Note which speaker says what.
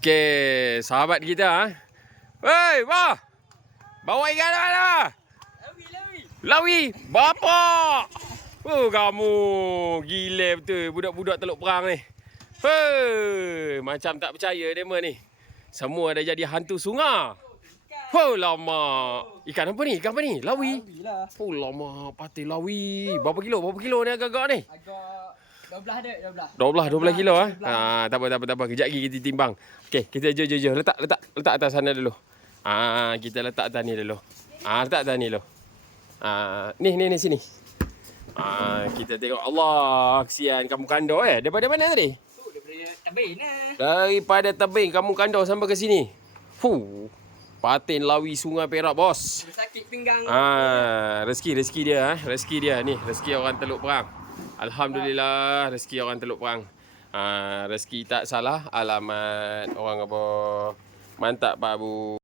Speaker 1: Okey, sahabat kita ah. Hei, wah. Bawa ikan mana?
Speaker 2: Lawi, lawi.
Speaker 1: Lawi, bapak. Oh, kamu gila betul budak-budak teluk perang ni. Hei, macam tak percaya demo ni. Semua dah jadi hantu sungai. Oh, lama. Ikan apa ni? Ikan apa ni? Lawi.
Speaker 2: Lawi lah.
Speaker 1: Oh, lama. Patih lawi. Berapa kilo? Berapa kilo ni agak-agak ni?
Speaker 2: Agak 12 ada, 12.
Speaker 1: 12 12 kilo ah.
Speaker 2: 12.
Speaker 1: Ha, tak apa tak apa tak apa. Kejap lagi kita timbang. Okey, kita jom jom jom. Letak letak letak atas sana dulu. Ah, kita letak atas ni dulu. Ah, letak atas ni dulu. Ah, ni ni ni sini. Ah, kita tengok Allah, kesian kamu kandor eh. Daripada mana tadi?
Speaker 2: Tu daripada tabin lah.
Speaker 1: Daripada tebing kamu kandor sampai ke sini. Fu. Patin lawi sungai Perak bos.
Speaker 2: Sakit pinggang.
Speaker 1: Ah, rezeki rezeki dia ah, rezeki dia ni, rezeki orang Teluk Perang. Alhamdulillah rezeki orang Teluk Perang. Ah, rezeki tak salah alamat orang apa. Mantap Pak Abu.